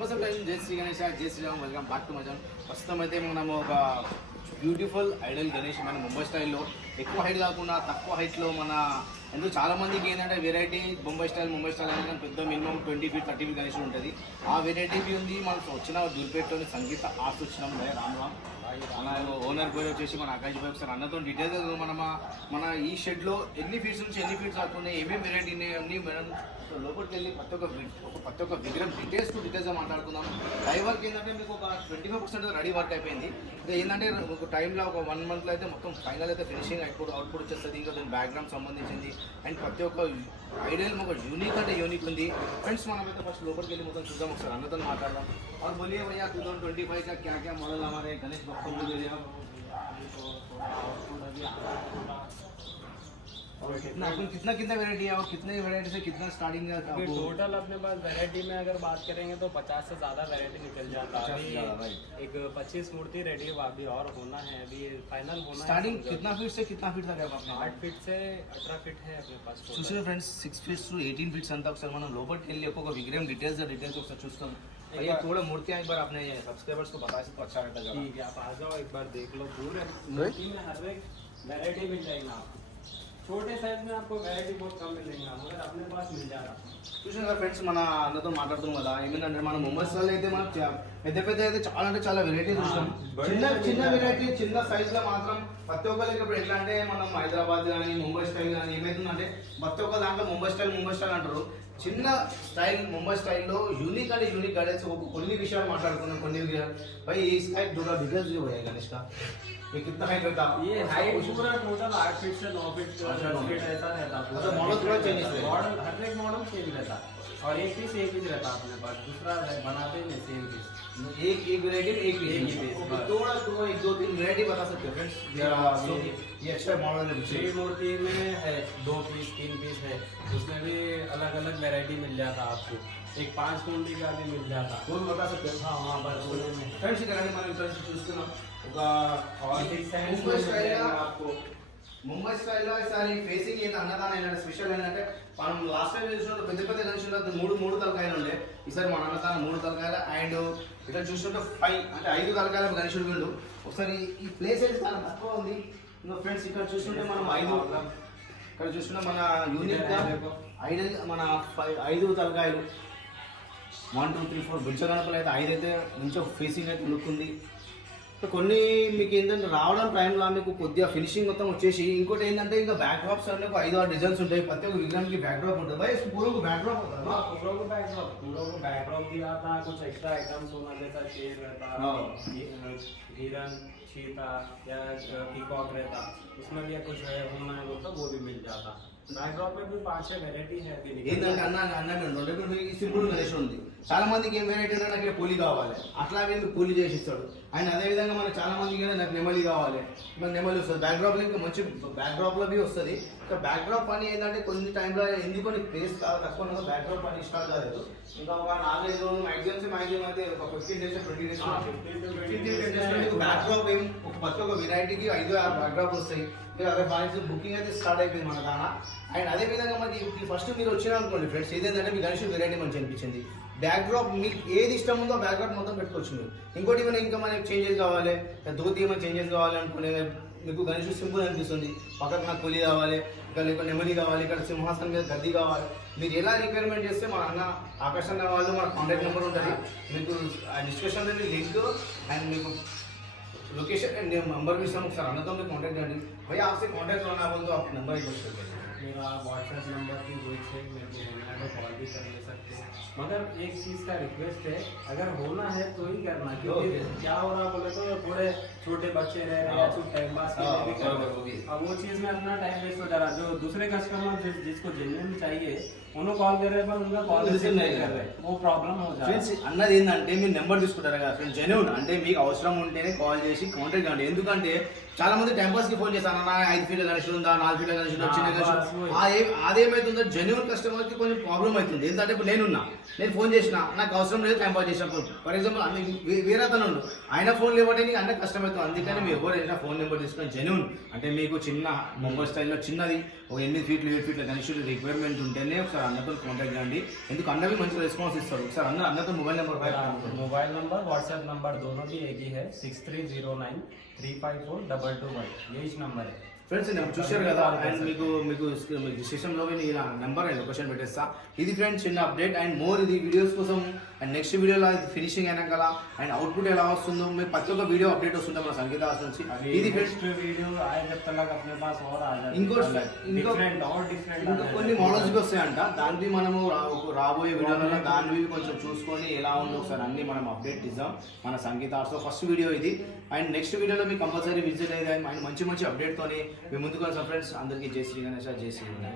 నమస్తే ఫ్రెండ్స్, జై శ్రీ గణేష్, జై Shriram. Welcome back to my channel. ప్రస్తుతం అయితే మనము ఒక బ్యూటిఫుల్ ఐడల్ గణేష్ మన ముంబై స్టైల్లో ఎక్కువ హైట్ కాకుండా తక్కువ హైట్లో మన ఎందుకు చాలా మందికి ఏంటంటే వెరైటీ ముంబై స్టైల్ అనేది పెద్ద మినిమం 20 feet 30 feet గణేష్ ఉంటుంది. ఆ వెరైటీ ఉంది. మనకు వచ్చిన దూర్పేటలోని సంగీత ఆర్ట్స్ వచ్చినాం. రామ్ అలా ఓనర్ పేరు వచ్చేసి మన ఆకాష్ భాయ్. ఒకసారి అన్నతో డీటెయిల్గా మన ఈ షెడ్లో ఎన్ని ఫీట్స్ నుంచి ఎన్ని ఫీట్స్ కాకుండా ఏమేమి వెరైటీ అన్నీ మేడం లోపలికి వెళ్ళి ప్రతి ఒక్క విగ్రహం డీటెయిల్స్గా మాట్లాడుకుందాం. లైవ్ వర్క్ ఏంటంటే మీకు ఒక 25% రెడీ వర్క్ అయిపోయింది. ఇంకా ఏంటంటే ఒక టైంలో ఒక 1 monthలో అయితే మొత్తం ఫైనల్ అయితే ఫినిషింగ్ అవుట్పుట్ వచ్చేస్తుంది. ఇంకా దాని బ్యాక్గ్రౌండ్ సంబంధించింది అండ్ ప్రతి ఒక్క ఐడియల్ ఒక యూనిక్ అంటే యూనిక్ ఉంది. ఫ్రెండ్స్ మనమైతే ఫస్ట్ లోపలికి వెళ్ళి మొత్తం చూద్దాం. ఒకసారి అన్నతో మాట్లాడదాం. और बोलिए भैया 2025 का क्या क्या मॉडल हमारे गणेश भक्तों को दे और कितना वेरायटी है और कितने वेरायटी से कितना स्टार्टिंग है? टोटल अपने पास वेरायटी में अगर बात करेंगे तो 50 से ज़्यादा वेरायटी निकल जाता है. एक 25 मूर्ति रेडी अभी और होना है, अभी फाइनल होना. स्टार्टिंग कितना फीट से कितना फीट तक है आपने? 8 feet से 18 feet है अपने पास. చూసిన ఫ్రెండ్స్ 6 feet to 18 feet అంతా ఒకసారి మనం లోపలికి వెళ్ళి ఒక్కొక్క విగ్రహం డీటెయిల్స్ ఒకసారి చూస్తాం. भैया थोड़ा मूर्तियाँ एक बार अपने सब्सक्राइबर्स को बता सकते तो अच्छा रहता है. ठीक है, आप आ जाओ एक बार देख लो. पूरे मूर्ति में हर एक वेरायटी मिल जाएगा. छोटे साइज में आपको वेरायटी बहुत कम मिलेगा, मगर अपने पास मिल जाएगा. చూసాం కదా ఫ్రెండ్స్, మన అందరితో మాట్లాడుతున్నాం కదా. ఏమిటంటే మన ముంబై స్టైల్ అయితే మనం పెద్ద అయితే చాలా అంటే చాలా వెరైటీ చూస్తాం. చిన్న వెరైటీ చిన్న సైజ్ లో మాత్రం ప్రతి ఒక్కరికి ఇప్పుడు ఎట్లా అంటే మనం హైదరాబాద్ కానీ ముంబై స్టైల్ కానీ ఏమైతుందంటే ప్రతి ఒక్క దాంట్లో ముంబై స్టైల్ అంటారు. చిన్న స్టైల్ ముంబై స్టైల్లో యూనిక్ అంటే యూనిక్ గణేష్ కొన్ని విషయాలు మాట్లాడుకున్నాం. కొన్ని भाई इसका थोड़ा डिटेल्स जो है गणेश का, ये कितना हाइट रहता है? ये हाइट पूरा टोटल 8 feet से 9 feet ऐसा रहता है. अच्छा, मॉडल थोड़ा चेंज है. मॉडल हर एक मॉडल चेंज रहता है और एक पीस रहता है अपने पास. दूसरा बनाते हैं सेम पीस. एक वेरायटी में एक पीस. थोड़ा तो 1-2-3 वेरायटी बता सकते हो फ्रेंड्स? ये एक्स्ट्रा मॉडल है. 3 मूर्ति में है 2 पीस 3 पीस है. उसमें भी अलग अलग वेरायटी मिल जाता है आपको. एक 5 कुंडी का भी मिल जाता. वो भी बता सकते हो? हाँ वहाँ पर फ्रेंड्स कराने మనం ఇక్కడ చూస్తున్నాం ఒక ముంబై స్టైల్లో ఈసారి ఫేసింగ్ ఏంటి అన్నదానం ఏంటంటే స్పెషల్ ఏంటంటే మనం లాస్ట్ టైం చూసినట్టు పెద్ద గణేషులు మూడు తలకాయలు ఉండే. ఈసారి మన అన్నదానం 3 తలకాయలు అండ్ ఇక్కడ చూసినట్టు 5 తలకాయల గణేషుడు వీళ్ళు. ఒకసారి ఈ ప్లేస్ అయితే చాలా తక్కువ ఉంది. ఇంకా ఫ్రెండ్స్ ఇక్కడ చూస్తుంటే మనం 5 ఇక్కడ చూసుకుంటే మన యూనిక్ గా ఐడల్ మన 5 తలకాయలు 1 2 3 4 బిడ్చ గణపలు అయితే 5 అయితే మంచిగా ఫేసింగ్ అయితే లుక్ ఉంది. కొన్ని మీకు ఏంటంటే రావడం టైంలో మీకు కొద్దిగా ఫినిషింగ్ మొత్తం వచ్చేసి ఇంకోటి ఏంటంటే ఇంకా బ్యాక్ డ్రాప్స్ అన్నీ 5-6 డిజైన్స్ ఉంటాయి. ప్రతి ఒక్క విగ్రహానికి బ్యాక్ డ్రాప్ ఉంటుంది. भाई पूरा को बैक ड्रॉप होता है. पूरा को बैक ड्रॉप भी आता है. कुछ एक्स्ट्रा आइटम्स होना जैसा शेर रहता, हिरन, चीता या पीकॉक रहता, उसमें भी कुछ है होना है तो वो भी मिल जाता. बैक ड्रॉप में भी 5-6 वेरायटी है. ఏంటంటే అన్న సింపుల్ గణేష్ ఉంది. చాలా మందికి ఏం వెరైటీ అంటే నాకు పూలి కావాలి, అట్లాగే పూలి చేసి ఇస్తాడు. అండ్ అదేవిధంగా మనకు చాలా మందికి నాకు నెమలి కావాలి, మనకు నెమలి వస్తుంది. బ్యాక్ డ్రాప్ ఇంకా మంచి బ్యాక్ డ్రాప్లో బి వస్తుంది. ఇంకా బ్యాక్ డ్రాప్ పని ఏంటంటే కొన్ని టైంలో ఎందుకొని ప్లేస్ చాలా తక్కువ ఉన్నదో బ్యాక్ డ్రాప్ పని స్టార్ట్ కాలేదు. ఇంకా ఒక 4-5 రోజులు మ్యాక్సిమం అయితే ఒక 15 days 20 days బ్యాక్ డ్రాప్ ఏం ఒక ప్రతి ఒక్క వెరైటీకి 5-6 బ్యాక్ డ్రాప్ వస్తాయి. అదే బాగా బుకింగ్ అయితే స్టార్ట్ అయిపోయింది మన దాన. అండ్ అదేవిధంగా మనకి ఫస్ట్ మీరు వచ్చినా అనుకోండి ఫ్రెండ్స్, ఏదేంటంటే మీ గణేష్ వెరైటీ మంచి అనిపించింది. బ్యాక్ డ్రాప్ మీకు ఏది ఇష్టం ఉందో బ్యాక్ డ్రాప్ మొత్తం పెట్టుకోవచ్చు మీరు. ఇంకోటి ఏమైనా ఇంకా మనకి చేంజెస్ కావాలి, ధోతి ఏమైనా చేంజెస్ కావాలి అనుకునే మీకు గణేష్ సింపుల్ అనిపిస్తుంది. పక్కకు నాకు పులి కావాలి, ఇక్కడ లేక నెమలి కావాలి, ఇక్కడ సింహాసనం మీద గద్ది కావాలి. మీరు ఎలా రిక్వైర్మెంట్ చేస్తే మన అన్న ఆకర్షణ వాళ్ళు మన కాంటాక్ట్ నెంబర్ ఉంటుంది. మీకు ఆ డిస్కషన్లో లింక్ అండ్ మీకు लोकेशन एंड नंबर भी सब सर आना तो हमें कांटेक्ट करनी. भैया आपसे कांटेक्ट करना बोल तो आप नंबर ही पूछ सकते हैं. मेरा व्हाट्सएप नंबर भी वही है, मेरे को होना है तो कॉल भी कर ले सकते हैं. मगर एक चीज़ का रिक्वेस्ट है, अगर होना है तो ही करना. क्योंकि क्या हो रहा बोले तो थोड़े छोटे बच्चे रह रहे हैं या टाइम पास के लिए भी कर रहे हैं. अब वो चीज़ में अपना टाइम वेस्ट हो जा रहा. जो दूसरे कस्टमर जिसको जेन्युइन चाहिए उन्होंने कॉल कर रहे हैं पर उनका कॉल रिसीव नहीं कर रहे, वो प्रॉब्लम हो जा रहा है. ఫ్రెండ్స్ అన్నది ఏంటంటే మీరు నెంబర్ తీసుకుంటారు కదా ఫ్రెండ్స్, జెన్యూన్ అంటే మీకు అవసరం ఉంటేనే కాల్ చేసి కాంటాక్ట్ కండి. ఎందుకంటే చాలా మంది టైం పాస్ కి ఫోన్ చేస్తాను, అన్న 5 feet గణేష్ ఉందా, 4 feet గణేష్ ఉందా, చిన్న గణేష్. అదేమైతుందో జెన్యూన్ కస్టమర్ కి కొంచెం ప్రాబ్లం అవుతుంది. ఏంటంటే ఇప్పుడు నేను ఫోన్ చేసిన నాకు అవసరం లేదు టైం పాస్ చేసినప్పుడు. ఫర్ ఎగ్జాంపుల్ వేరే అతను ఆయన ఫోన్ లేవటే నీకు అన్న కష్టం అవుతుంది. అందుకని మీరు ఎవరైనా ఫోన్ నెంబర్ తీసుకొని జెన్యూన్ అంటే మీకు చిన్న మొబైల్ స్టైల్లో చిన్నది ఒక 8 ఫీట్లు 7 ఫీట్ల కనెక్షన్ రిక్వైర్మెంట్ ఉంటేనే ఒకసారి అన్నతో కాంటాక్ట్ చేయండి. ఎందుకు అన్నవి మంచి రెస్పాన్స్ ఇస్తారు. ఒకసారి అన్నతో mobile number mobile number WhatsApp number दोनों भी एक ही है 6309354221 यही नंबर है. ఫ్రెండ్స్ నేను చూశారు కదా అండ్ మీకు మీకు డిస్క్రిప్షన్లో ఇలా నెంబర్ అండ్ లొకేషన్ పెట్టేస్తా. ఇది ఫ్రెండ్స్ చిన్న అప్డేట్ అండ్ మోర్ ఇది వీడియోస్ కోసం అండ్ నెక్స్ట్ వీడియోలో ఫినిషింగ్ అయినా కదా అండ్ అవుట్పుట్ ఎలా వస్తుందో మీకు ప్రతి ఒక్క వీడియో అప్డేట్ వస్తుంటే మన సంగీత హాస్ నుంచి. ఇది ఫ్రెండ్స్ वीडियो आए जब तक अपने पास और आ जाए ఇంకో కొన్ని మోడల్స్ వస్తాయంట. దానికి మనము రాబోయే వీడియోలలో దానివి కొంచెం చూసుకొని ఎలా ఉందో ఒకసారి అన్ని మనం అప్డేట్ ఇద్దాం మన సంగీత హాస్లో. ఫస్ట్ వీడియో ఇది అండ్ నెక్స్ట్ వీడియోలో మీకు కంపల్సరీ విజిట్ అయ్యేది అండ్ మంచి మంచి అప్డేట్తోని మేము ముందుకు వస్తాం ఫ్రెండ్స్. అందరికీ జై శ్రీ గణేష్, జై శ్రీ గణేష్.